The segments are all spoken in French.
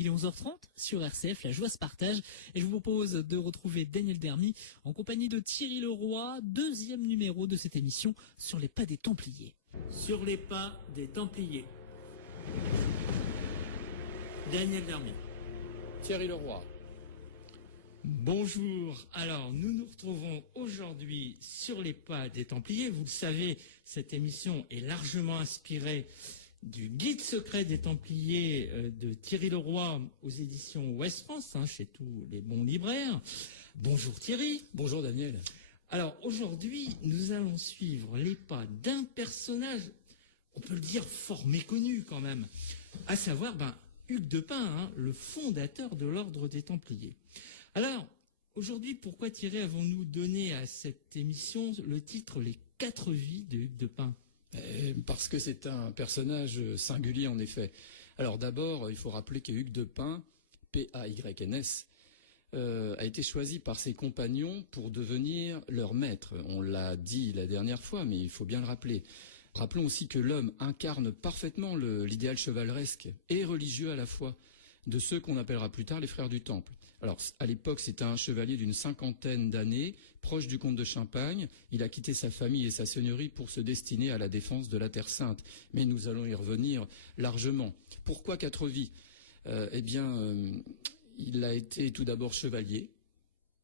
Il est 11h30 sur RCF, la joie se partage et je vous propose de retrouver Daniel Dermy en compagnie de Thierry Leroy, deuxième numéro de cette émission sur les pas des Templiers. Sur les pas des Templiers. Daniel Dermy. Thierry Leroy. Bonjour, alors nous nous retrouvons aujourd'hui sur les pas des Templiers. Vous le savez, cette émission est largement inspirée du guide secret des Templiers de Thierry Leroy aux éditions Ouest France, chez tous les bons libraires. Bonjour Thierry. Bonjour Daniel. Alors aujourd'hui, nous allons suivre les pas d'un personnage, on peut le dire fort méconnu quand même, à savoir Hugues de Pin, le fondateur de l'ordre des Templiers. Alors, aujourd'hui, pourquoi Thierry avons-nous donné à cette émission le titre « Les 4 vies de Hugues de Pin » ? Parce que c'est un personnage singulier en effet. Alors d'abord, il faut rappeler que Hugues de Pin, P-A-Y-N-S, a été choisi par ses compagnons pour devenir leur maître. On l'a dit la dernière fois, mais il faut bien le rappeler. Rappelons aussi que l'homme incarne parfaitement l'idéal chevaleresque et religieux à la fois de ceux qu'on appellera plus tard les frères du Temple. Alors, à l'époque, c'est un chevalier d'une 50aine d'années, proche du comte de Champagne. Il a quitté sa famille et sa seigneurie pour se destiner à la défense de la Terre Sainte. Mais nous allons y revenir largement. Pourquoi 4 vies ? Il a été tout d'abord chevalier,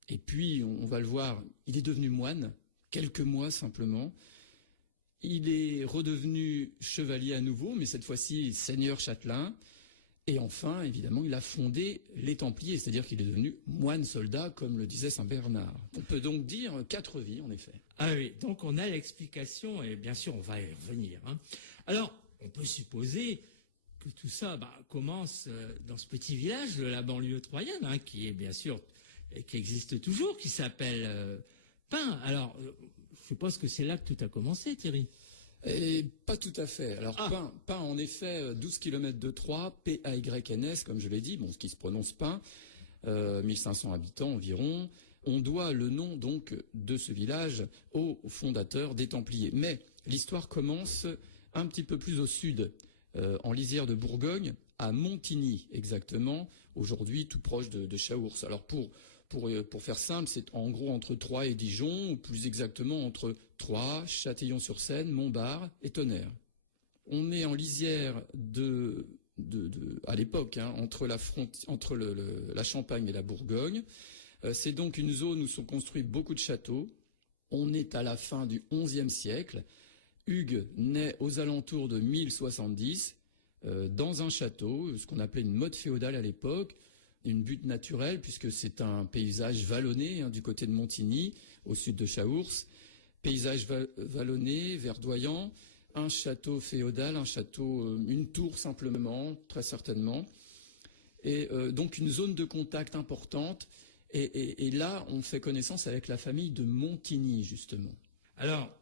et puis, on va le voir, il est devenu moine, quelques mois simplement. Il est redevenu chevalier à nouveau, mais cette fois-ci seigneur châtelain. Et enfin, évidemment, il a fondé les Templiers, c'est-à-dire qu'il est devenu moine-soldat, comme le disait Saint Bernard. On peut donc dire 4 vies, en effet. Ah oui, donc on a l'explication, et bien sûr, on va y revenir. Alors, on peut supposer que tout ça commence dans ce petit village de la banlieue troyenne, qui est bien sûr, qui existe toujours, qui s'appelle Pin. Alors, je suppose que c'est là que tout a commencé, Thierry. Et pas tout à fait. Alors Pin en effet 12 km de Troyes, P-A-Y-N-S comme je l'ai dit, ce qui se prononce Pin, 1500 habitants environ. On doit le nom donc de ce village au fondateur des Templiers. Mais l'histoire commence un petit peu plus au sud, en lisière de Bourgogne, à Montigny exactement, aujourd'hui tout proche de Chaours. Alors pour faire simple, c'est en gros entre Troyes et Dijon, ou plus exactement entre Troyes, Châtillon-sur-Seine, Montbard et Tonnerre. On est en lisière à l'époque, entre la Champagne et la Bourgogne. C'est donc une zone où sont construits beaucoup de châteaux. On est à la fin du XIe siècle. Hugues naît aux alentours de 1070 dans un château, ce qu'on appelait une motte féodale à l'époque. Une butte naturelle, puisque c'est un paysage vallonné du côté de Montigny, au sud de Chaours. Paysage vallonné, verdoyant, un château féodal, une tour simplement, très certainement. Et donc une zone de contact importante. Et là, on fait connaissance avec la famille de Montigny, justement. Alors,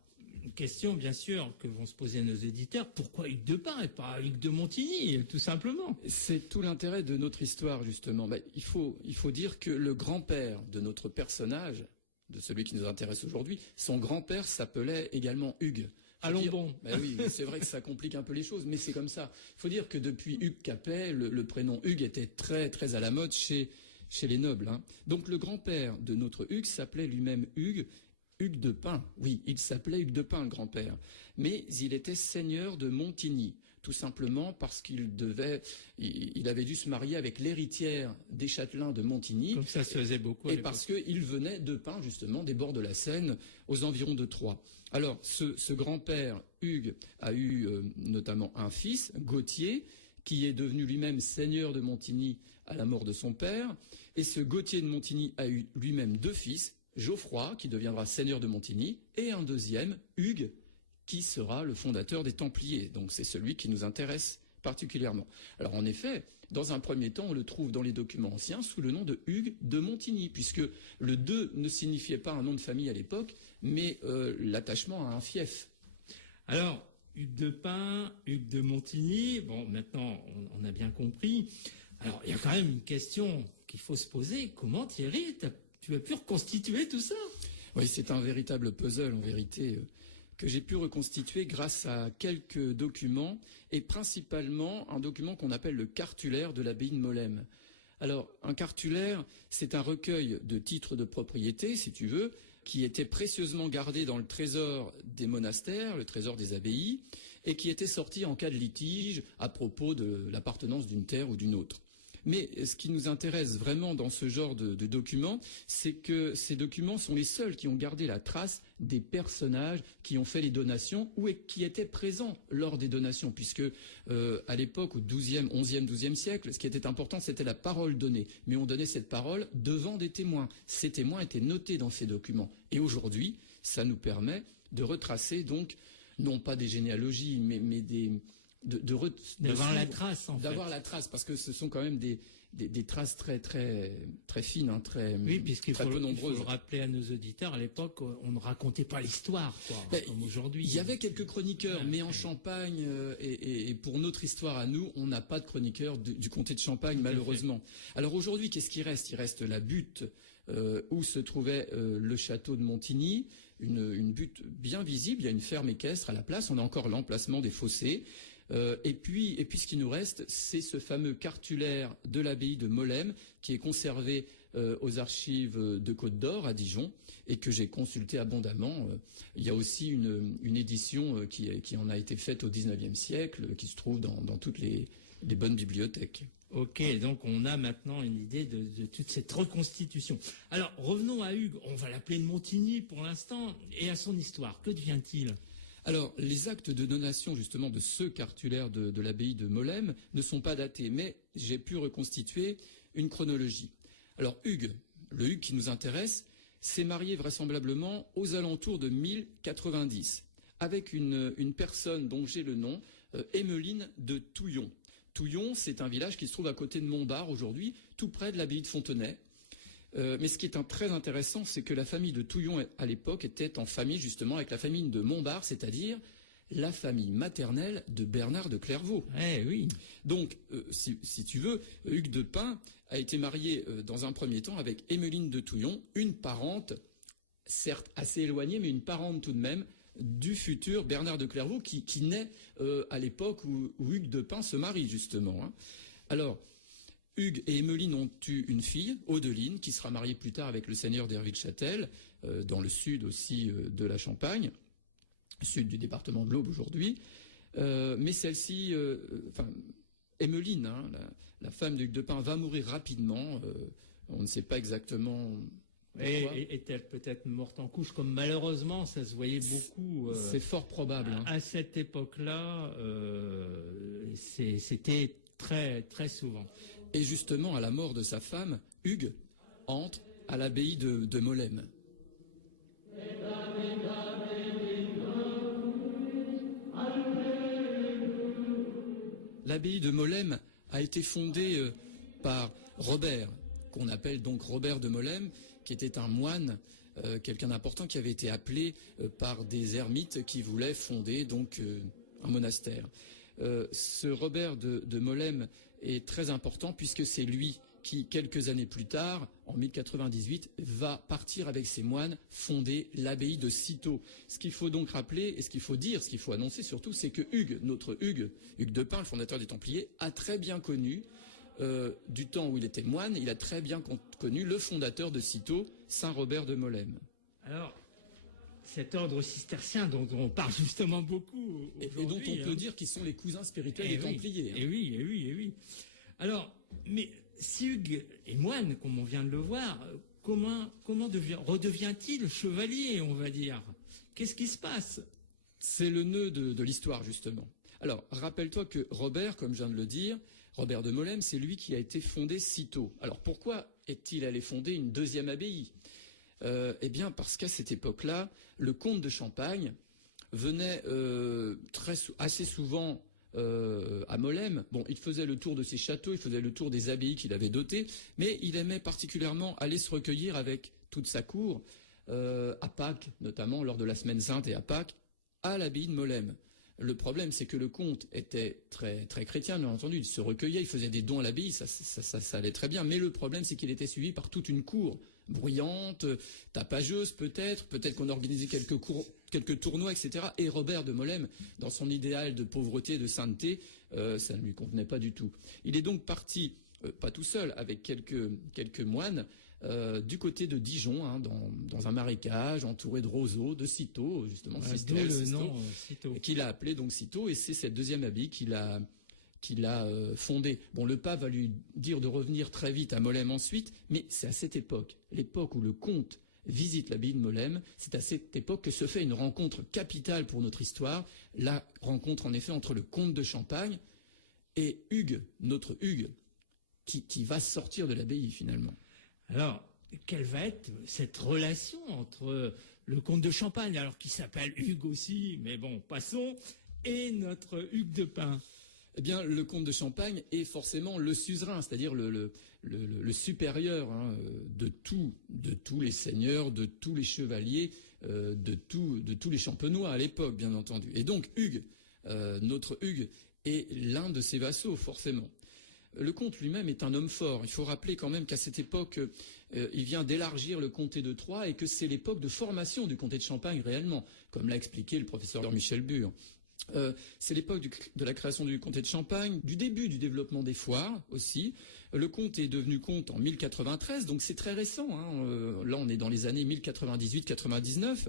une question, bien sûr, que vont se poser nos éditeurs, pourquoi Hugues de Pin et pas Hugues de Montigny, tout simplement ? C'est tout l'intérêt de notre histoire, justement. Il faut dire que le grand-père de notre personnage, de celui qui nous intéresse aujourd'hui, son grand-père s'appelait également Hugues. Allons bon. Oui, c'est vrai que ça complique un peu les choses, mais c'est comme ça. Il faut dire que depuis Hugues Capet, le prénom Hugues était très, très à la mode chez les nobles. Donc le grand-père de notre Hugues s'appelait lui-même Hugues de Pin, oui, il s'appelait Hugues de Pin, le grand-père, mais il était seigneur de Montigny, tout simplement parce qu'il avait dû se marier avec l'héritière des châtelains de Montigny. Comme ça se faisait beaucoup. Et parce qu'il venait de Pin, justement, des bords de la Seine, aux environs de Troyes. Alors, ce grand-père, Hugues, a eu notamment un fils, Gauthier, qui est devenu lui-même seigneur de Montigny à la mort de son père, et ce Gauthier de Montigny a eu lui-même 2 fils, Geoffroy, qui deviendra seigneur de Montigny, et un deuxième, Hugues, qui sera le fondateur des Templiers. Donc c'est celui qui nous intéresse particulièrement. Alors en effet, dans un premier temps, on le trouve dans les documents anciens sous le nom de Hugues de Montigny, puisque le 2 ne signifiait pas un nom de famille à l'époque, mais l'attachement à un fief. Alors, Hugues de Pin, Hugues de Montigny, maintenant on a bien compris. Alors il y a quand même une question qu'il faut se poser. Comment Thierry, tu as pu reconstituer tout ça ? Oui, c'est un véritable puzzle en vérité. que j'ai pu reconstituer grâce à quelques documents, et principalement un document qu'on appelle le cartulaire de l'abbaye de Molesme. Alors, un cartulaire, c'est un recueil de titres de propriété, si tu veux, qui était précieusement gardé dans le trésor des monastères, le trésor des abbayes, et qui était sorti en cas de litige à propos de l'appartenance d'une terre ou d'une autre. Mais ce qui nous intéresse vraiment dans ce genre de documents, c'est que ces documents sont les seuls qui ont gardé la trace des personnages qui ont fait les donations ou qui étaient présents lors des donations, puisque à l'époque, au XIIe, XIe, XIIe siècle, ce qui était important, c'était la parole donnée. Mais on donnait cette parole devant des témoins. Ces témoins étaient notés dans ces documents. Et aujourd'hui, ça nous permet de retracer donc, non pas des généalogies, mais d'avoir la trace, en fait. D'avoir la trace, parce que ce sont quand même des traces très fines, hein, oui, puisqu'il très peu nombreuses. Il faut le rappeler à nos auditeurs, à l'époque, on ne racontait pas l'histoire, comme aujourd'hui. Il y avait quelques chroniqueurs, mais en Champagne, et pour notre histoire à nous, on n'a pas de chroniqueurs du comté de Champagne, malheureusement. Alors aujourd'hui, qu'est-ce qui reste? Il reste la butte où se trouvait le château de Montigny, une butte bien visible, il y a une ferme équestre à la place, on a encore l'emplacement des fossés. Et puis ce qui nous reste, c'est ce fameux cartulaire de l'abbaye de Molesme qui est conservé aux archives de Côte d'Or à Dijon et que j'ai consulté abondamment. Il y a aussi une édition qui en a été faite au XIXe siècle, qui se trouve dans toutes les bonnes bibliothèques. Ok, donc on a maintenant une idée de toute cette reconstitution. Alors revenons à Hugues, on va l'appeler de Montigny pour l'instant, et à son histoire. Que devient-il ? Alors, les actes de donation, justement, de ce cartulaire de l'abbaye de Molesme ne sont pas datés, mais j'ai pu reconstituer une chronologie. Alors, Hugues, le Hugues qui nous intéresse, s'est marié vraisemblablement aux alentours de 1090, avec une personne dont j'ai le nom, Emmeline de Touillon. Touillon, c'est un village qui se trouve à côté de Montbard aujourd'hui, tout près de l'abbaye de Fontenay. Mais ce qui est très intéressant, c'est que la famille de Touillon, à l'époque, était en famille justement avec la famille de Montbard, c'est-à-dire la famille maternelle de Bernard de Clairvaux. Eh oui. Donc, si tu veux, Hugues de Pin a été marié dans un premier temps avec Emmeline de Touillon, une parente, certes assez éloignée, mais une parente tout de même, du futur Bernard de Clairvaux qui naît à l'époque où Hugues de Pin se marie, justement. Hein. Alors, Hugues et Emmeline ont eu une fille, Audeline, qui sera mariée plus tard avec le seigneur d'Herville-Châtel, dans le sud aussi de la Champagne, sud du département de l'Aube aujourd'hui. Mais celle-ci, Emmeline, hein, la femme d'Hugues de Pin, va mourir rapidement. On ne sait pas exactement. Est-elle peut-être morte en couche, comme malheureusement ça se voyait beaucoup. C'est fort probable. Hein. À cette époque-là, c'était très, très souvent. Et justement, à la mort de sa femme, Hugues entre à l'abbaye de Molesme. L'abbaye de Molesme a été fondée par Robert, qu'on appelle donc Robert de Molesme, qui était un moine, quelqu'un d'important qui avait été appelé par des ermites qui voulaient fonder donc un monastère. Ce Robert de Molesme est très important puisque c'est lui qui, quelques années plus tard, en 1098, va partir avec ses moines fonder l'abbaye de Cîteaux. Ce qu'il faut donc rappeler, et ce qu'il faut dire, ce qu'il faut annoncer surtout, c'est que Hugues, notre Hugues de Pin, le fondateur des Templiers, a très bien connu, du temps où il était moine, il a très bien connu le fondateur de Cîteaux, Saint Robert de Molesme. Alors, cet ordre cistercien dont on parle justement beaucoup aujourd'hui. Et dont on peut dire qu'ils sont les cousins spirituels des Templiers. Et oui. Alors, mais si Hugues est moine, comme on vient de le voir, comment redevient-il chevalier, on va dire? Qu'est-ce qui se passe? C'est le nœud de l'histoire, justement. Alors, rappelle-toi que Robert, comme je viens de le dire, Robert de Molesme, c'est lui qui a été fondé Cîteaux. Alors, pourquoi est-il allé fonder une deuxième abbaye? Eh bien, parce qu'à cette époque-là, le comte de Champagne venait assez souvent à Molesme. Bon, il faisait le tour de ses châteaux, il faisait le tour des abbayes qu'il avait dotées, mais il aimait particulièrement aller se recueillir avec toute sa cour, à Pâques, notamment lors de la Semaine Sainte et à Pâques, à l'abbaye de Molesme. Le problème, c'est que le comte était très, très chrétien, bien entendu. Il se recueillait, il faisait des dons à l'abbaye, ça allait très bien. Mais le problème, c'est qu'il était suivi par toute une cour bruyante, tapageuse peut-être qu'on organisait quelques quelques tournois, etc. Et Robert de Molesme, dans son idéal de pauvreté, de sainteté, ça ne lui convenait pas du tout. Il est donc parti, pas tout seul, avec quelques moines, du côté de Dijon, hein, dans un marécage, entouré de roseaux, de citeaux, justement, D'où le nom Citeaux. qu'il a appelé donc Citeaux, et c'est cette deuxième abbaye qu'il a fondée. Bon, le pape va lui dire de revenir très vite à Molesme ensuite, mais c'est à cette époque, l'époque où le comte visite l'abbaye de Molesme, c'est à cette époque que se fait une rencontre capitale pour notre histoire, la rencontre en effet entre le comte de Champagne et Hugues, notre Hugues, qui va sortir de l'abbaye finalement. Alors, quelle va être cette relation entre le comte de Champagne, alors qui s'appelle Hugues aussi, mais bon, passons, et notre Hugues de Pin? Eh bien, le comte de Champagne est forcément le suzerain, c'est-à-dire le supérieur, hein, de tous les seigneurs, de tous les chevaliers, de tous les champenois à l'époque, bien entendu. Et donc, Hugues, notre Hugues, est l'un de ses vassaux, forcément. Le comte lui-même est un homme fort. Il faut rappeler quand même qu'à cette époque, il vient d'élargir le comté de Troyes et que c'est l'époque de formation du comté de Champagne réellement, comme l'a expliqué le professeur Michel Bure. C'est l'époque de la création du comté de Champagne, du début du développement des foires aussi. Le comte est devenu comte en 1093, donc c'est très récent, hein. Là, on est dans les années 1098-99.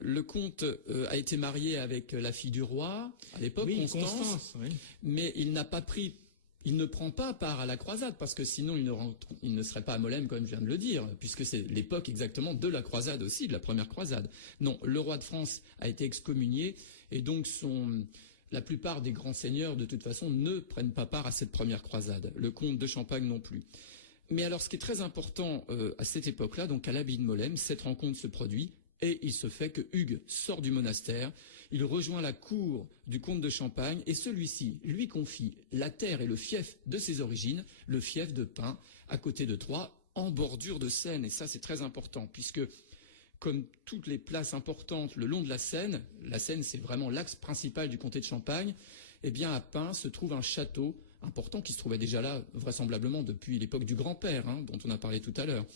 Le comte a été marié avec la fille du roi à l'époque, Oui, Constance, oui. mais il ne prend pas part à la croisade parce que sinon il ne serait pas à Molesme comme je viens de le dire, puisque c'est l'époque exactement de la croisade aussi, de la première croisade. Non, le roi de France a été excommunié et donc la plupart des grands seigneurs de toute façon ne prennent pas part à cette première croisade. Le comte de Champagne non plus. Mais alors ce qui est très important à cette époque-là, donc à l'abbaye de Molesme, cette rencontre se produit. Et il se fait que Hugues sort du monastère, il rejoint la cour du comte de Champagne et celui-ci lui confie la terre et le fief de ses origines, le fief de Pin, à côté de Troyes, en bordure de Seine. Et ça c'est très important puisque comme toutes les places importantes le long de la Seine c'est vraiment l'axe principal du comté de Champagne, eh bien à Pin se trouve un château important qui se trouvait déjà là vraisemblablement depuis l'époque du grand-père, hein, dont on a parlé tout à l'heure.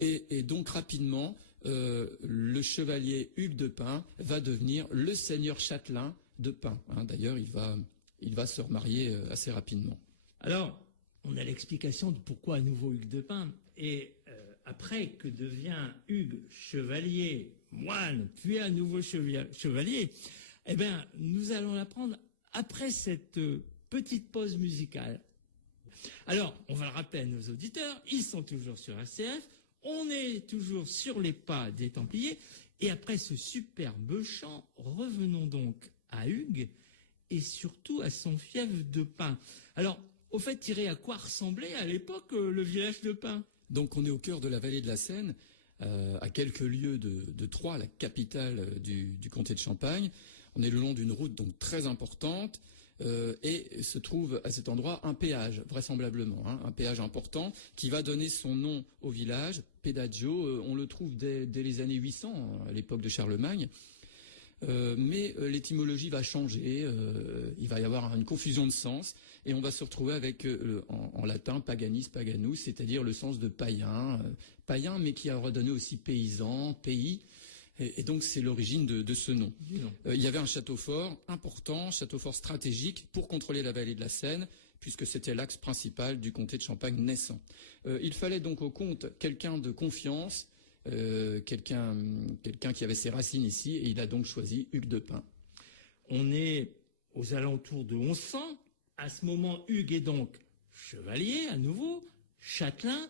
Et donc rapidement, le chevalier Hugues de Pin va devenir le seigneur châtelain de Pin. Hein, d'ailleurs, il va se remarier assez rapidement. Alors, on a l'explication de pourquoi à nouveau Hugues de Pin. Et après que devient Hugues chevalier, moine, puis à nouveau chevalier, eh bien, nous allons l'apprendre après cette petite pause musicale. Alors, on va le rappeler à nos auditeurs, ils sont toujours sur RCF. On est toujours sur les pas des Templiers, et après ce superbe chant, revenons donc à Hugues, et surtout à son fief de Pin. Alors, au fait, Thierry, à quoi ressemblait à l'époque le village de Pin? Donc on est au cœur de la vallée de la Seine, à quelques lieues de Troyes, la capitale du comté de Champagne. On est le long d'une route donc très importante, et se trouve à cet endroit un péage, vraisemblablement, hein, un péage important qui va donner son nom au village, Pédaggio. On le trouve dès les années 800, à l'époque de Charlemagne. Mais l'étymologie va changer, il va y avoir une confusion de sens, et on va se retrouver avec, en latin, paganis, paganus, c'est-à-dire le sens de païen, païen, mais qui a redonné aussi paysan, pays. Et donc c'est l'origine de ce nom. Il y avait un château fort important, château fort stratégique pour contrôler la vallée de la Seine, puisque c'était l'axe principal du comté de Champagne naissant. Il fallait donc au comte quelqu'un de confiance, quelqu'un qui avait ses racines ici, et il a donc choisi Hugues de Pin. On est aux alentours de 1100. À ce moment, Hugues est donc chevalier à nouveau, châtelain.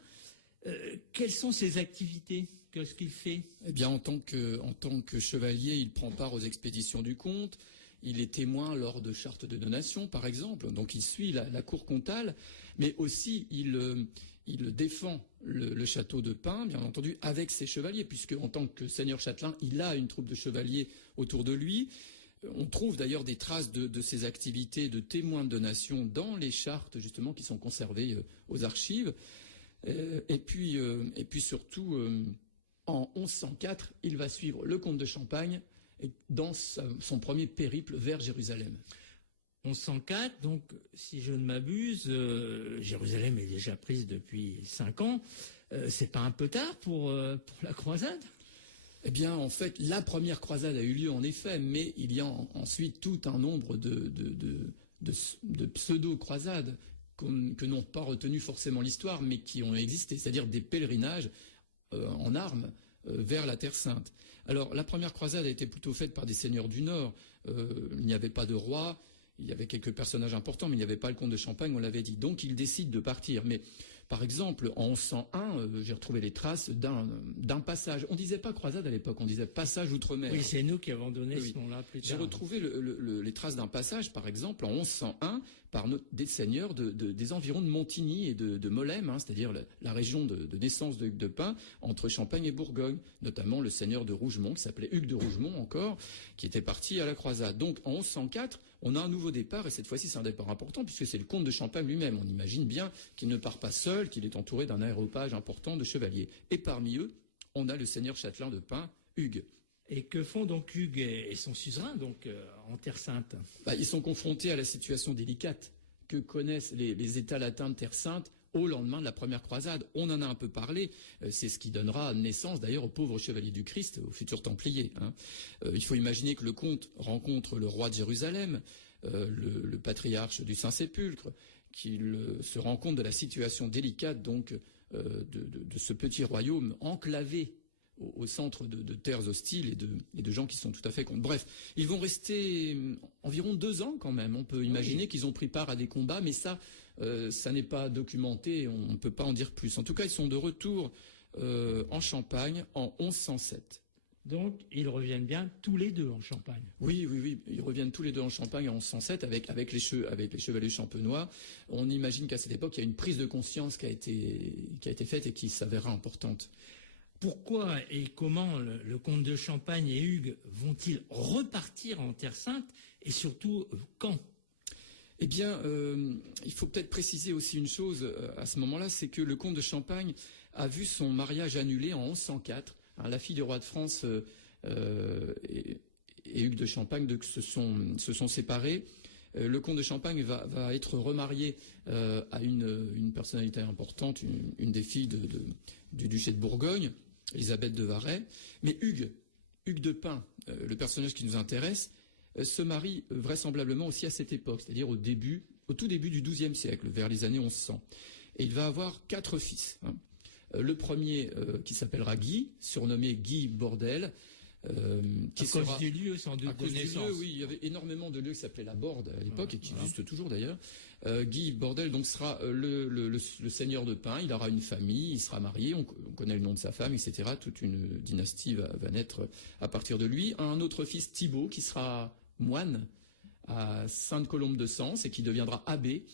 Quelles sont ses activités? Qu'est-ce qu'il fait? Eh bien, en tant que chevalier, il prend part aux expéditions du comte. Il est témoin lors de chartes de donation, par exemple. Donc, il suit la cour comtale, mais aussi il défend le château de Pin, bien entendu, avec ses chevaliers, puisque en tant que seigneur châtelain, il a une troupe de chevaliers autour de lui. On trouve d'ailleurs des traces de ses activités de témoin de donation dans les chartes, justement, qui sont conservées aux archives. Et puis surtout, en 1104, il va suivre le comte de Champagne dans son premier périple vers Jérusalem. 1104, donc, si je ne m'abuse, Jérusalem est déjà prise depuis 5 ans. C'est pas un peu tard pour la croisade? Eh bien, en fait, la première croisade a eu lieu, en effet, mais il y a ensuite tout un nombre de pseudo-croisades que n'ont pas retenu forcément l'histoire, mais qui ont existé, c'est-à-dire des pèlerinages en armes vers la Terre Sainte. Alors, la première croisade a été plutôt faite par des seigneurs du Nord. Il n'y avait pas de roi, il y avait quelques personnages importants, mais il n'y avait pas le comte de Champagne, on l'avait dit. Donc, ils décident de partir. Mais, par exemple, en 1101, j'ai retrouvé les traces d'un passage. On ne disait pas croisade à l'époque, on disait passage outre-mer. Oui, c'est nous qui avons donné Oui. ce nom-là plus tard. J'ai retrouvé les traces d'un passage, par exemple, en 1101, par des seigneurs des environs de Montigny et de Molesme, c'est-à-dire la région de naissance de Hugues de Pin, entre Champagne et Bourgogne, notamment le seigneur de Rougemont, qui s'appelait Hugues de Rougemont encore, qui était parti à la croisade. Donc en 1104, on a un nouveau départ, et cette fois-ci c'est un départ important, puisque c'est le comte de Champagne lui-même. On imagine bien qu'il ne part pas seul, qu'il est entouré d'un aéropage important de chevaliers. Et parmi eux, on a le seigneur châtelain de Pin, Hugues. Et que font donc Hugues et son suzerain donc en Terre Sainte? Ils sont confrontés à la situation délicate que connaissent les États latins de Terre Sainte au lendemain de la première croisade. On en a un peu parlé, c'est ce qui donnera naissance d'ailleurs aux pauvres chevaliers du Christ, aux futurs templiers. Il faut imaginer que le comte rencontre le roi de Jérusalem, le patriarche du Saint-Sépulcre, qu'il se rend compte de la situation délicate donc de ce petit royaume enclavé au centre de terres hostiles et de gens qui sont tout à fait contre. Bref, ils vont rester environ 2 ans quand même. On peut imaginer qu'ils ont pris part à des combats, mais ça n'est pas documenté, on ne peut pas en dire plus. En tout cas, ils sont de retour en Champagne en 1107. Donc, ils reviennent bien tous les deux en Champagne. Oui, ils reviennent tous les deux en Champagne en 1107 avec les chevaliers champenois. On imagine qu'à cette époque, il y a une prise de conscience qui a été faite et qui s'avérera importante. Pourquoi et comment le comte de Champagne et Hugues vont-ils repartir en Terre Sainte et surtout quand? Eh bien, il faut peut-être préciser aussi une chose à ce moment-là, c'est que le comte de Champagne a vu son mariage annulé en 1104. La fille du roi de France et Hugues de Champagne se sont séparés. Le comte de Champagne va être remarié à une personnalité importante, une des filles du duché de Bourgogne, Élisabeth de Varay. Mais Hugues de Pin, le personnage qui nous intéresse, se marie vraisemblablement aussi à cette époque, c'est-à-dire au tout début du XIIe siècle, vers les années 1100. Et il va avoir 4 fils. Le premier qui s'appellera Guy, surnommé Guy Bordel, à cause du lieu sans doute de naissance. Oui, il y avait énormément de lieux qui s'appelaient la Borde à l'époque et qui existent toujours d'ailleurs. Guy Bordel donc sera le seigneur de Pin. Il aura une famille, il sera marié, on connaît le nom de sa femme, etc. Toute une dynastie va naître à partir de lui. Un autre fils, Thibaut, qui sera moine à Sainte-Colombe de Sens et qui deviendra abbé.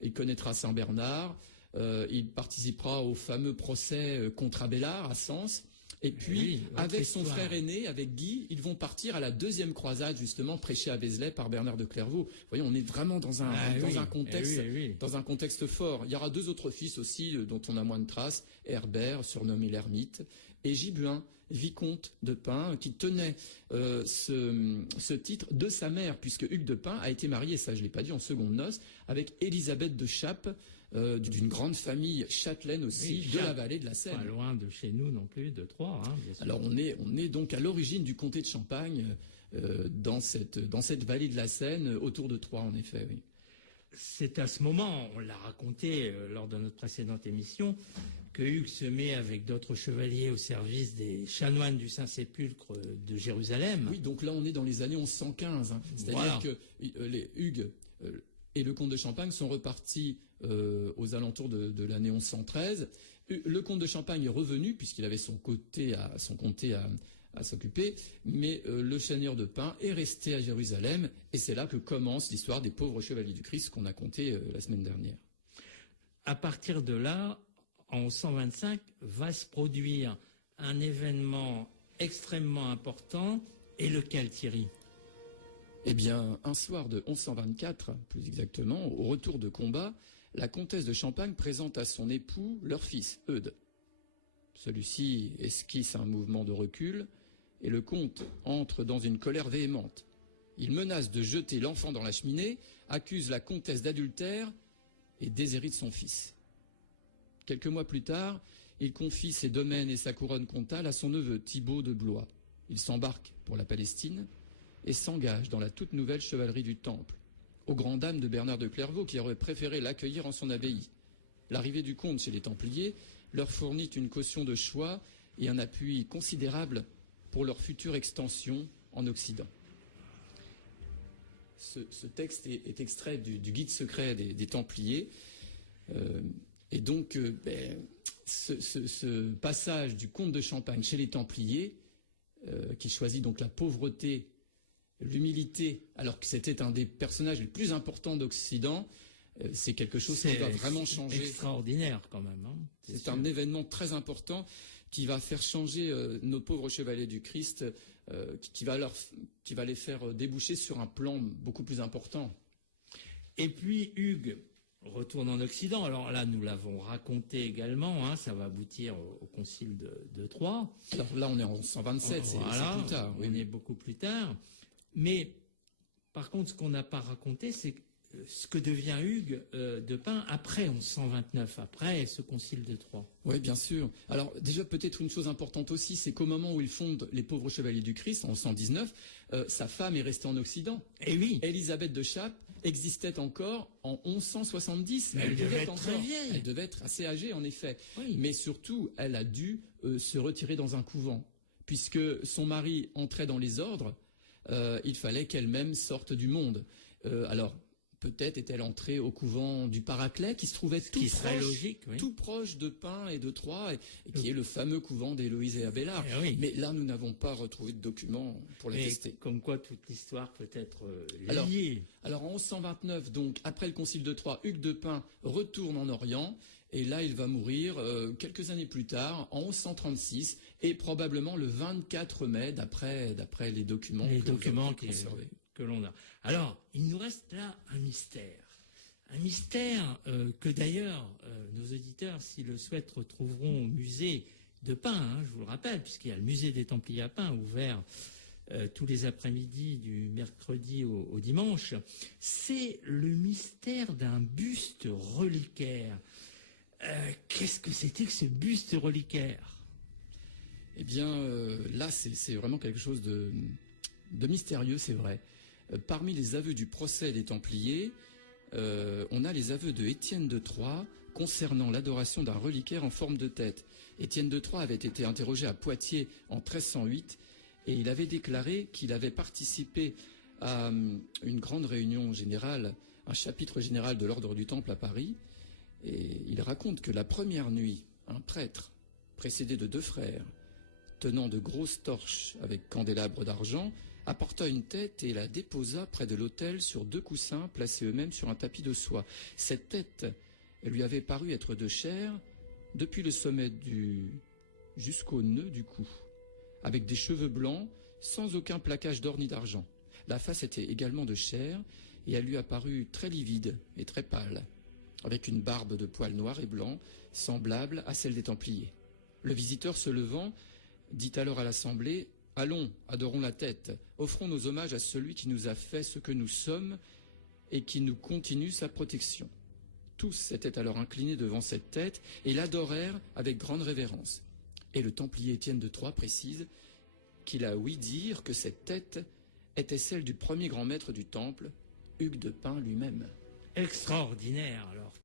Il connaîtra Saint Bernard. Il participera au fameux procès contre Abélard à Sens. Et puis, avec son frère aîné, avec Guy, ils vont partir à la 2e croisade, justement, prêchée à Vézelay par Bernard de Clairvaux. Vous voyez, on est vraiment dans un contexte fort. Il y aura 2 autres fils aussi, dont on a moins de traces, Herbert, surnommé l'Ermite, et Gibuin, vicomte de Pin, qui tenait ce titre de sa mère, puisque Hugues de Pin a été marié, ça je ne l'ai pas dit, en secondes noces, avec Élisabeth de Chappe, d'une grande famille châtelaine aussi, de la vallée de la Seine. Pas loin de chez nous non plus, de Troyes, bien sûr. Alors on est donc à l'origine du comté de Champagne, dans cette vallée de la Seine, autour de Troyes en effet, oui. C'est à ce moment, on l'a raconté lors de notre précédente émission, que Hugues se met avec d'autres chevaliers au service des chanoines du Saint-Sépulcre de Jérusalem. Oui, donc là on est dans les années 1115. C'est-à-dire que les Hugues et le comte de Champagne sont repartis aux alentours de l'année 1113. Le comte de Champagne est revenu, puisqu'il avait son comté à s'occuper, mais le seigneur de Pin est resté à Jérusalem, et c'est là que commence l'histoire des pauvres chevaliers du Christ qu'on a conté la semaine dernière. À partir de là, en 1125, va se produire un événement extrêmement important, et lequel, Thierry ? Eh bien, un soir de 1124, plus exactement, au retour de combat, la comtesse de Champagne présente à son époux leur fils, Eudes. Celui-ci esquisse un mouvement de recul, et le comte entre dans une colère véhémente. Il menace de jeter l'enfant dans la cheminée, accuse la comtesse d'adultère et déshérite son fils. Quelques mois plus tard, il confie ses domaines et sa couronne comtale à son neveu Thibaut de Blois. Il s'embarque pour la Palestine et s'engage dans la toute nouvelle chevalerie du Temple, aux grandes dames de Bernard de Clairvaux qui aurait préféré l'accueillir en son abbaye. L'arrivée du comte chez les Templiers leur fournit une caution de choix et un appui considérable pour leur future extension en Occident. Ce texte est extrait du guide secret des Templiers. Et donc, ce passage du comte de Champagne chez les Templiers, qui choisit donc la pauvreté, l'humilité, alors que c'était un des personnages les plus importants d'Occident, c'est quelque chose qui va vraiment changer. C'est extraordinaire quand même. Hein, c'est un événement très important qui va faire changer nos pauvres chevaliers du Christ, qui va les faire déboucher sur un plan beaucoup plus important. Et puis Hugues retourne en Occident. Alors là, nous l'avons raconté également, hein, ça va aboutir au concile de Troyes. Alors là, on est en 127, voilà, c'est plus tard. On est beaucoup plus tard. Mais par contre, ce qu'on n'a pas raconté, c'est ce que devient Hugues de Pint après 1129, après ce concile de Troyes. Oui, bien sûr. Alors déjà, peut-être une chose importante aussi, c'est qu'au moment où il fonde les pauvres chevaliers du Christ, en 1119, sa femme est restée en Occident. Et oui. Élisabeth de Chappe existait encore en 1170. Elle devait être très vieille. Elle devait être assez âgée, en effet. Oui. Mais surtout, elle a dû se retirer dans un couvent, puisque son mari entrait dans les ordres. Il fallait qu'elle-même sorte du monde. Alors, peut-être est-elle entrée au couvent du Paraclet, qui se trouvait tout proche de Pint et de Troyes, et qui est le fameux couvent d'Héloïse et Abélard. Oui. Mais là, nous n'avons pas retrouvé de documents pour l'attester. Comme quoi, toute l'histoire peut être liée. Alors, en 1129, donc, après le concile de Troyes, Hugues de Pint retourne en Orient, et là, il va mourir quelques années plus tard, en 1136, et probablement le 24 mai, d'après les documents que l'on a. Alors, il nous reste là un mystère. Un mystère que d'ailleurs, nos auditeurs, s'ils le souhaitent, retrouveront au musée de Pint, hein, je vous le rappelle, puisqu'il y a le musée des Templiers à Pint, ouvert tous les après-midi du mercredi au dimanche. C'est le mystère d'un buste reliquaire. Qu'est-ce que c'était que ce buste reliquaire ? Eh bien, là, c'est vraiment quelque chose de mystérieux, c'est vrai. Parmi les aveux du procès des Templiers, on a les aveux de Étienne de Troyes concernant l'adoration d'un reliquaire en forme de tête. Étienne de Troyes avait été interrogé à Poitiers en 1308 et il avait déclaré qu'il avait participé à une grande réunion générale, un chapitre général de l'ordre du Temple à Paris, et il raconte que la première nuit, un prêtre, précédé de 2 frères, tenant de grosses torches avec candélabres d'argent, apporta une tête et la déposa près de l'autel sur 2 coussins placés eux-mêmes sur un tapis de soie. Cette tête lui avait paru être de chair depuis le sommet jusqu'au nœud du cou, avec des cheveux blancs, sans aucun plaquage d'or ni d'argent. La face était également de chair et elle lui apparut très livide et très pâle, avec une barbe de poils noirs et blancs, semblable à celle des Templiers. Le visiteur se levant, dit alors à l'assemblée: « Allons, adorons la tête, offrons nos hommages à celui qui nous a fait ce que nous sommes et qui nous continue sa protection. » Tous s'étaient alors inclinés devant cette tête et l'adorèrent avec grande révérence. Et le Templier Étienne de Troyes précise qu'il a ouï dire que cette tête était celle du premier grand maître du Temple, Hugues de Pint lui-même. Extraordinaire, alors.